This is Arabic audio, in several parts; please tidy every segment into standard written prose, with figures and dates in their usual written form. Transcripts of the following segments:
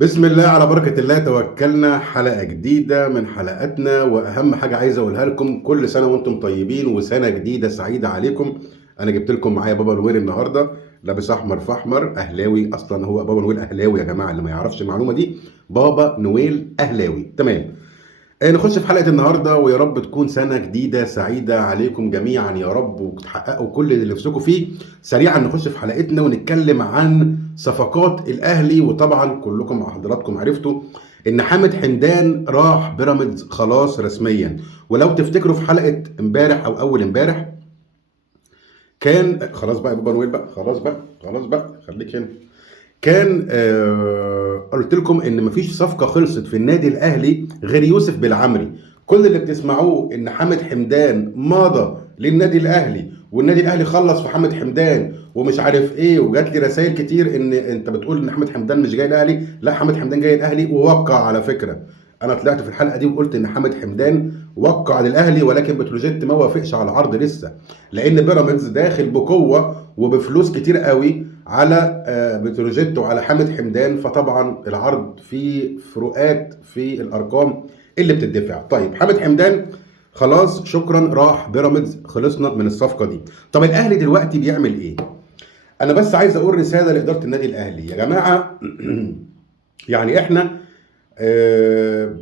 بسم الله على بركة الله توكلنا. حلقة جديدة من حلقاتنا، وأهم حاجة عايز أقولها لكم كل سنة وأنتم طيبين وسنة جديدة سعيدة عليكم. أنا جبت لكم معايا بابا نويل النهاردة، لابس أحمر في أحمر، أهلاوي أصلا. هو بابا نويل أهلاوي يا جماعة، اللي ما يعرفش المعلومة دي بابا نويل أهلاوي. تمام. نخش في حلقة النهاردة، ويا رب تكون سنة جديدة سعيدة عليكم جميعا يا رب، وتحققوا كل اللي نفسكم فيه. سريعا نخش في حلقتنا ونتكلم عن صفقات الأهلي. وطبعا كلكم مع حضراتكم عرفتوا إن حامد حمدان راح بيراميدز خلاص رسميا. ولو تفتكروا في حلقة امبارح أو أول امبارح كان خلاص بقى يا بابا نويل بقى، خلاص بقى خليك هنا. كان قلت لكم ان مفيش صفقه خلصت في النادي الاهلي غير يوسف بالعمري. كل اللي بتسمعوه ان حامد حمدان ماضى للنادي الاهلي، والنادي الاهلي خلص في حامد حمدان ومش عارف ايه. وجات لي رسائل كتير ان انت بتقول ان حامد حمدان مش جاي الاهلي. لا، حامد حمدان جاي الاهلي ووقع على فكره. انا طلعت في الحلقه دي وقلت ان حامد حمدان وقع للاهلي، ولكن بتروجيت ما وافقش على العرض لسه، لان بيراميدز داخل بقوه وبفلوس كتير قوي على بتروجيت وعلى حامد حمدان. فطبعا العرض فيه فروقات في الارقام اللي بتدفع. طيب حامد حمدان خلاص شكرا راح بيراميدز، خلصنا من الصفقه دي. طب الاهلي دلوقتي بيعمل ايه؟ انا بس عايز اقول رساله لاداره النادي الاهلي يا جماعه. يعني احنا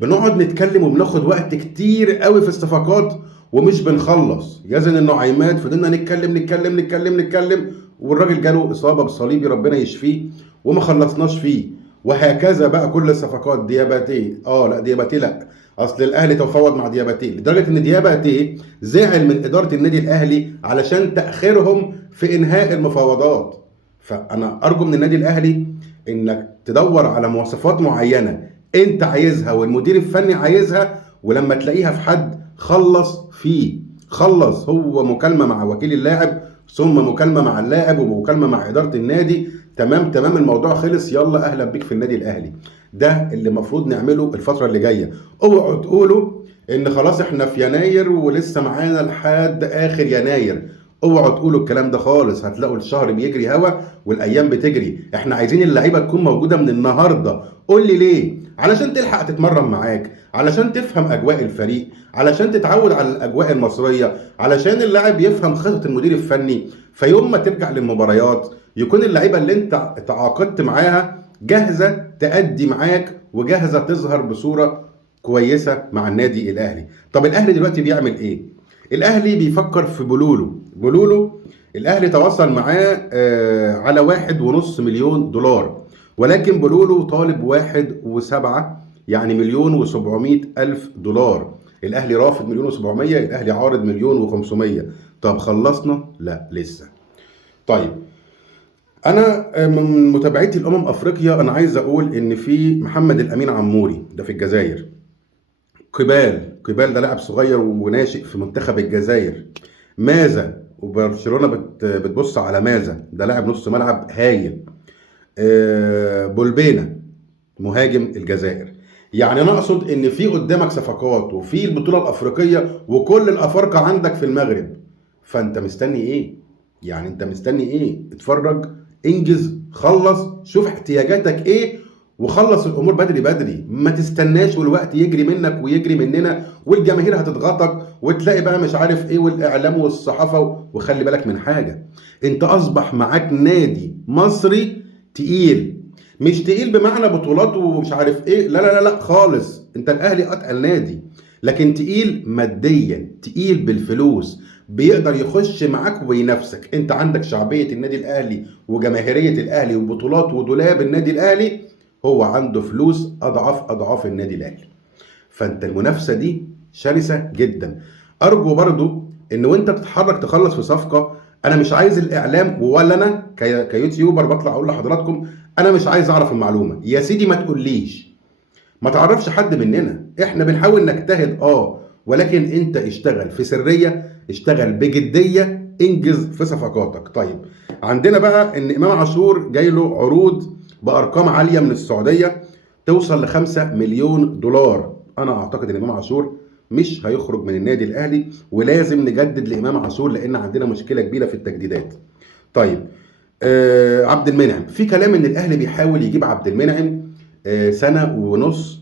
بنقعد نتكلم وبناخد وقت كتير قوي في الصفقات ومش بنخلص. يزن النعيمات فضلنا نتكلم والراجل جاله اصابه بصليبي ربنا يشفيه وما خلصناش فيه. وهكذا بقى كل الصفقات. دياباتي لا، دياباتي لا، اصل الاهلي تفاوض مع دياباتي، لدرجه ان دياباتي زعل من اداره النادي الاهلي علشان تاخيرهم في انهاء المفاوضات. فانا ارجو من النادي الاهلي انك تدور على مواصفات معينه انت عايزها والمدير الفني عايزها، ولما تلاقيها في حد خلص فيه. خلص هو مكالمة مع وكيل اللاعب، ثم مكالمة مع اللاعب، ومكالمة مع إدارة النادي. تمام الموضوع خلص، يلا أهلا بيك في النادي الأهلي. ده اللي المفروض نعمله الفترة اللي جاية. اوعوا تقولوا ان خلاص احنا في يناير ولسه معانا لحد آخر يناير. اوعوا تقولوا الكلام ده خالص، هتلاقوا الشهر بيجري هوا والايام بتجري. احنا عايزين اللعيبه تكون موجوده من النهارده. قول لي ليه؟ علشان تلحق تتمرن معاك، علشان تفهم اجواء الفريق، علشان تتعود على الاجواء المصريه، علشان اللاعب يفهم خطه المدير الفني. فيوم ما ترجع للمباريات يكون اللعيبه اللي انت تعاقدت معاها جاهزه تأدي معاك وجاهزه تظهر بصوره كويسه مع النادي الاهلي. طب الاهلي دلوقتي بيعمل ايه؟ الاهلي بيفكر في بولولو. الاهلي تواصل معاه على 1.5 مليون دولار، ولكن بولولو طالب 1.7، يعني 1.7 مليون. الاهلي رافض 1.7 مليون، الاهلي عارض 1.5 مليون. طب خلصنا؟ لا لسه. طيب انا من متابعتي افريقيا انا عايز اقول ان في محمد الامين عموري ده في الجزائر. قبال ده لاعب صغير وناشئ في منتخب الجزائر. مازا، وبرشلونة بتبص على مازا، ده لاعب نص ملعب هايل. بولبينا مهاجم الجزائر. يعني انا اقصد ان في قدامك صفقات وفي البطولة الافريقية وكل الافارقة عندك في المغرب. فانت مستني ايه؟ يعني انت مستني ايه؟ اتفرج، انجز، خلص، شوف احتياجاتك ايه، وخلص الامور بدري. ما تستناش والوقت يجري منك ويجري مننا والجماهير هتضغطك وتلاقي بقى مش عارف ايه والاعلام والصحافه. وخلي بالك من حاجه، انت اصبح معاك نادي مصري تقيل. مش تقيل بمعنى بطولات ومش عارف ايه، لا خالص. انت الاهلي اتقل نادي، لكن تقيل ماديا، تقيل بالفلوس، بيقدر يخش معاك وينافسك. انت عندك شعبيه النادي الاهلي وجماهيريه الاهلي وبطولات ودولاب النادي الاهلي. هو عنده فلوس اضعاف النادي الاهلي. فانت المنافسه دي شرسه جدا. ارجو برضو ان وانت بتتحرك تخلص في صفقه، انا مش عايز الاعلام ولا انا كيوتيوبر بطلع اقول لحضراتكم انا مش عايز اعرف المعلومه. يا سيدي ما تقوليش، ما تعرفش حد مننا. احنا بنحاول نجتهد ولكن انت اشتغل في سريه، اشتغل بجديه، انجز في صفقاتك. طيب عندنا بقى ان امام عاشور جاي له عروض بارقام عاليه من السعوديه توصل ل5 مليون دولار. انا اعتقد ان امام عاشور مش هيخرج من النادي الاهلي، ولازم نجدد لامام عاشور لان عندنا مشكله كبيره في التجديدات. طيب عبد المنعم، في كلام ان الاهلي بيحاول يجيب عبد المنعم سنة ونص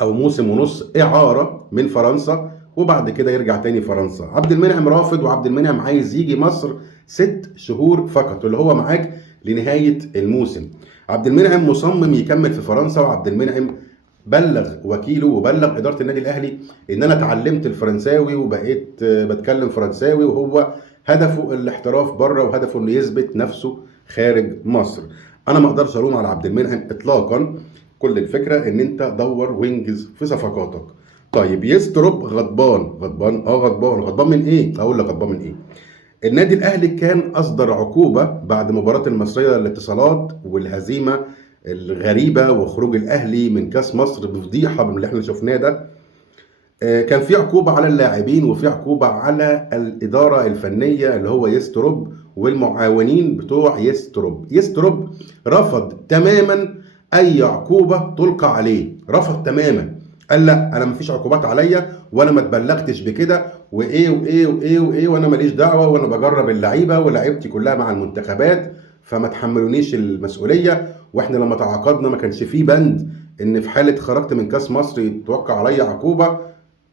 او موسم ونص اعارة من فرنسا، وبعد كده يرجع تاني فرنسا. عبد المنعم رافض، وعبد المنعم عايز يجي مصر 6 شهور فقط، اللي هو معاك لنهاية الموسم. عبد المنعم مصمم يكمل في فرنسا، وعبد المنعم بلغ وكيله وبلغ إدارة النادي الأهلي إن أنا اتعلمت الفرنساوي وبقيت بتكلم فرنساوي، وهو هدفه الاحتراف بره وهدفه إنه يثبت نفسه خارج مصر. أنا ما أقدرش ألوم على عبد المنعم إطلاقا، كل الفكرة إن أنت دور وانجز في صفقاتك. طيب يستروب غضبان من إيه؟ أقول لك غضبان من إيه؟ النادي الاهلي كان اصدر عقوبه بعد مباراه المصريه للاتصالات والهزيمه الغريبه وخروج الاهلي من كاس مصر بفضيحه من اللي احنا شفناه ده. كان في عقوبه على اللاعبين وفي عقوبه على الاداره الفنيه اللي هو يستروب والمعاونين بتوع يستروب رفض تماما اي عقوبه تلقى عليه، رفض تماما، قال لا انا مفيش عقوبات عليا وانا ما اتبلغتش بكده وايه وانا ماليش دعوه، وانا بجرب اللعيبه ولاعيبتي كلها مع المنتخبات، فما تحملونيش المسؤوليه. واحنا لما تعاقدنا ما كانش فيه بند ان في حاله خرجت من كاس مصر يتوقع عليا عقوبه.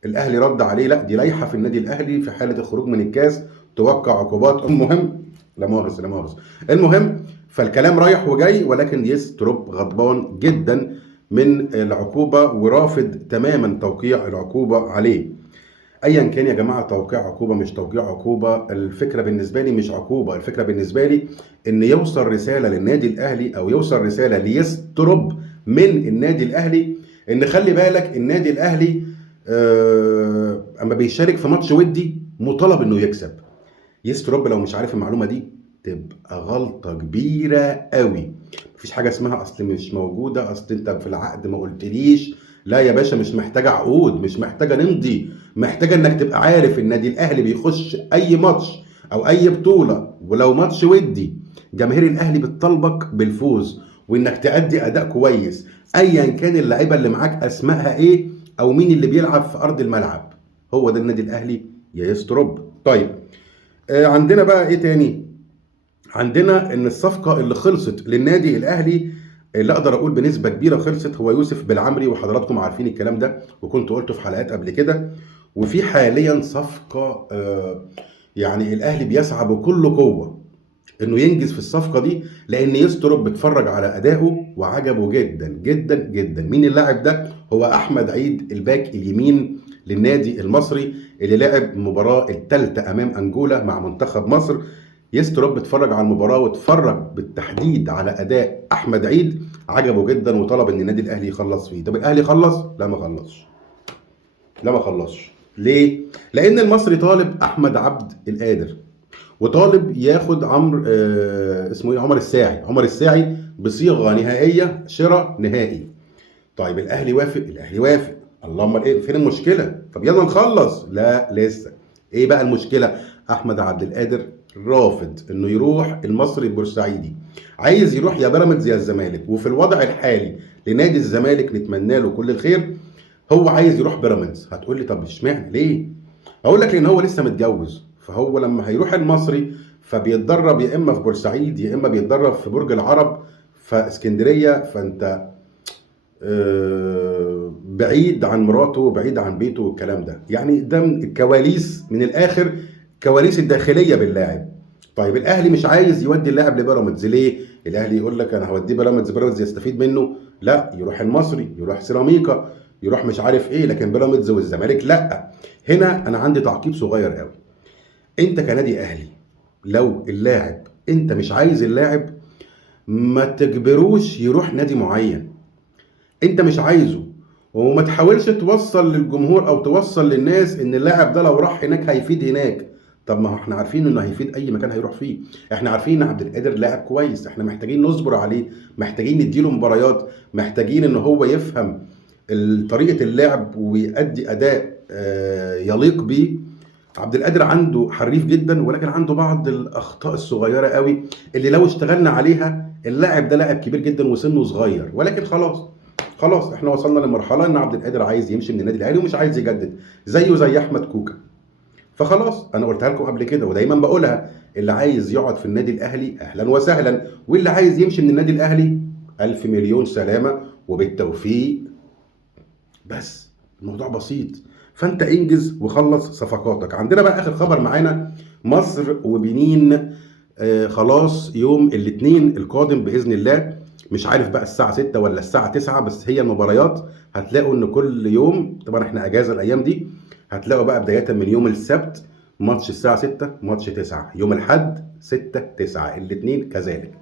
الاهلي رد عليه لا دي لائحه في النادي الاهلي في حاله الخروج من الكاس توقع عقوبات. المهم لا مؤاخذه المهم فالكلام رايح وجاي، ولكن يستروب غضبان جدا من العقوبه ورافض تماما توقيع العقوبه عليه. ايا كان يا جماعه، توقيع عقوبه مش توقيع عقوبه، الفكره بالنسبه لي مش عقوبه، الفكره بالنسبه لي ان يوصل رساله للنادي الاهلي او يوصل رساله ليستروب من النادي الاهلي ان خلي بالك النادي الاهلي اما بيشارك في ماتش ودي مطالب انه يكسب. يستروب لو مش عارف المعلومه دي تبقى غلطه كبيره قوي. مفيش حاجه اسمها اصل مش موجوده، اصل انت في العقد ما قلتليش. لا يا باشا، مش محتاجه عقود، مش محتاجه نمضي، محتاجه انك تبقى عارف النادي الاهلي بيخش اي ماتش او اي بطوله ولو ماتش ودي جماهير الاهلي بتطالبك بالفوز وانك تأدي اداء كويس، ايا كان اللعيبه اللي معاك اسمائها ايه او مين اللي بيلعب في ارض الملعب. هو ده النادي الاهلي يا يستروب. طيب عندنا بقى ايه تاني؟ عندنا ان الصفقه اللي خلصت للنادي الاهلي اللي اقدر اقول بنسبه كبيره خلصت هو يوسف بالعمري، وحضراتكم عارفين الكلام ده وكنت قلته في حلقات قبل كده. وفي حاليا صفقه يعني الاهلي بيسعى بكل قوه انه ينجز في الصفقه دي، لان يستروب بتفرج على ادائه وعجبه جدا جدا جدا. مين اللاعب ده؟ هو احمد عيد الباك اليمين للنادي المصري اللي لعب المباراه الثالثه امام انجولا مع منتخب مصر. يستروب بتفرج على المباراه واتفرج بالتحديد على اداء احمد عيد، عجبه جدا وطلب ان النادي الاهلي يخلص فيه. طب الاهلي خلص؟ لا ما خلصش. ليه؟ لان المصري طالب احمد عبد القادر وطالب ياخد عمرو اسمه ايه، عمر الساعي بصيغه نهائيه، شراء نهائي. طيب الاهلي وافق؟ الاهلي وافق. الله، امال ايه؟ فين المشكله؟ طب يلا نخلص. لا لسه. ايه بقى المشكله؟ احمد عبد القادر رافض انه يروح المصري البورسعيدي، عايز يروح يا بيراميدز يا الزمالك. وفي الوضع الحالي لنادي الزمالك نتمنى له كل الخير، هو عايز يروح بيراميدز. هتقول لي طب اشمعنى ليه؟ اقول لك لان هو لسه متجوز، فهو لما هيروح المصري فبيتدرب يا اما في بورسعيد يا اما بيتدرب في برج العرب في اسكندريه، فانت بعيد عن مراته بعيد عن بيته والكلام ده. يعني ده من الكواليس، من الاخر كواليس الداخليه باللاعب. طيب الاهلي مش عايز يودي اللاعب لبيراميدز ليه؟ الاهلي يقول لك انا هوديه بيراميدز يستفيد منه. لا، يروح المصري، يروح سيراميكا، يروح مش عارف ايه، لكن بيراميدز والزمالك لا. هنا انا عندي تعقيب صغير قوي. انت كنادي اهلي لو اللاعب انت مش عايز اللاعب ما تجبروش يروح نادي معين انت مش عايزه، وما تحاولش توصل للجمهور او توصل للناس ان اللاعب ده لو راح هناك هيفيد هناك. طب ما احنا عارفين انه هيفيد اي مكان هيروح فيه. احنا عارفين ان عبد القادر لاعب كويس، احنا محتاجين نصبر عليه، محتاجين نديله مباريات، محتاجين ان هو يفهم طريقة اللعب ويؤدي اداء يليق بيه. عبد القادر عنده حريف جدا، ولكن عنده بعض الاخطاء الصغيره قوي اللي لو اشتغلنا عليها اللاعب ده لاعب كبير جدا وسنه صغير. ولكن خلاص احنا وصلنا لمرحله ان عبد القادر عايز يمشي من النادي الاهلي ومش عايز يجدد زيه زي احمد كوكا. فخلاص انا قلتها لكم قبل كده ودايما بقولها، اللي عايز يقعد في النادي الاهلي اهلا وسهلا، واللي عايز يمشي من النادي الاهلي الف مليون سلامه وبالتوفيق. بس الموضوع بسيط، فانت انجز وخلص صفقاتك. عندنا بقى اخر خبر معانا، مصر وبنين خلاص يوم الاثنين القادم باذن الله. مش عارف بقى الساعه 6 ولا الساعه 9، بس هي المباريات هتلاقوا ان كل يوم، طبعا احنا اجازه الايام دي، هتلاقوا بقى بدايه من يوم السبت ماتش الساعه 6، ماتش 9، يوم الاحد 6 9، الاثنين كذلك.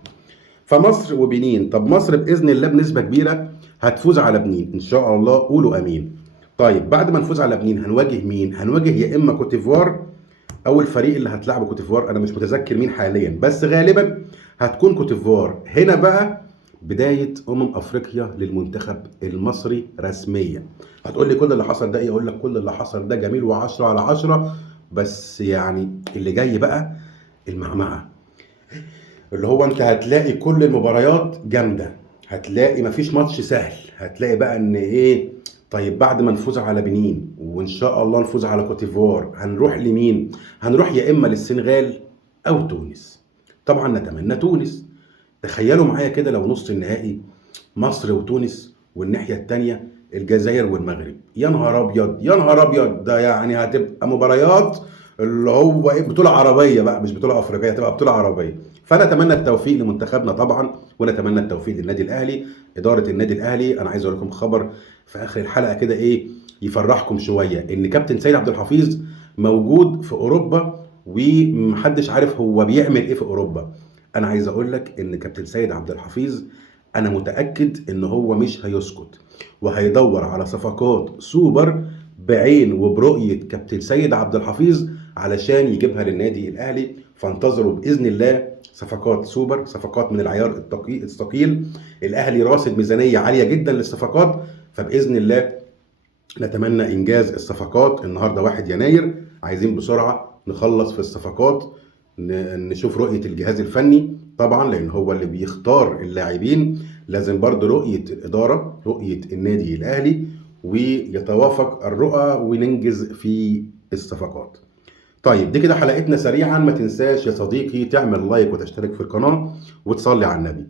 فمصر وبنين، طب مصر باذن الله بنسبه كبيره هتفوز على بنين ان شاء الله، قولوا امين. طيب بعد ما نفوز على بنين هنواجه مين؟ هنواجه يا اما كوتيفوار او الفريق اللي هتلعبه كوتيفوار، انا مش متذكر مين حاليا، بس غالبا هتكون كوتيفوار. هنا بقى بدايه افريقيا للمنتخب المصري رسميا. هتقول لي كل اللي حصل ده ايه؟ اقول لك كل اللي حصل ده جميل و10 على 10، بس يعني اللي جاي بقى المعمعه، اللي هو انت هتلاقي كل المباريات جامده، هتلاقي مفيش ماتش سهل، هتلاقي بقى ان ايه. طيب بعد ما نفوز على بنين وان شاء الله نفوز على كوتيفوار، هنروح لمين؟ هنروح يا اما للسنغال او تونس. طبعا نتمنى تونس. تخيلوا معايا كده لو نص النهائي مصر وتونس، والناحيه الثانيه الجزائر والمغرب، يا نهار ابيض يا نهار ابيض، ده يعني هتبقى مباريات اللي هو ايه، بطوله عربيه بقى، مش بطوله افريقيه، هتبقى بطوله عربيه. فانا اتمنى التوفيق لمنتخبنا طبعا، ونتمنى التوفيق للنادي الاهلي، اداره النادي الاهلي. انا عايز اقول لكم خبر في اخر الحلقه كده ايه يفرحكم شويه، ان كابتن سيد عبد الحفيظ موجود في اوروبا ومحدش عارف هو بيعمل ايه في اوروبا. انا عايز اقول لك ان كابتن سيد عبد الحفيظ انا متاكد ان هو مش هيسكت، وهيدور على صفقات سوبر بعين وبرؤيه كابتن سيد عبد الحفيظ علشان يجيبها للنادي الاهلي. فانتظروا باذن الله صفقات سوبر، صفقات من العيار الثقيل. الاهلي راصد ميزانيه عاليه جدا للصفقات، فباذن الله نتمنى انجاز الصفقات. النهارده 1 يناير، عايزين بسرعه نخلص في الصفقات، نشوف رؤيه الجهاز الفني طبعا، لان هو اللي بيختار اللاعبين. لازم برضو رؤيه الاداره، رؤيه النادي الاهلي، ويتوافق الرؤى وننجز في الصفقات. طيب دي كده حلقتنا سريعا. ما تنساش يا صديقي تعمل لايك وتشترك في القناه وتصلي على النبي.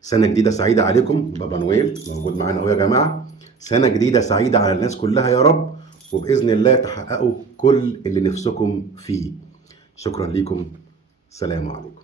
سنه جديده سعيده عليكم. بابا نويل موجود معانا اهو يا جماعه. سنة جديدة سعيدة على الناس كلها يا رب، وبإذن الله تحققوا كل اللي نفسكم فيه. شكرا لكم، سلام عليكم.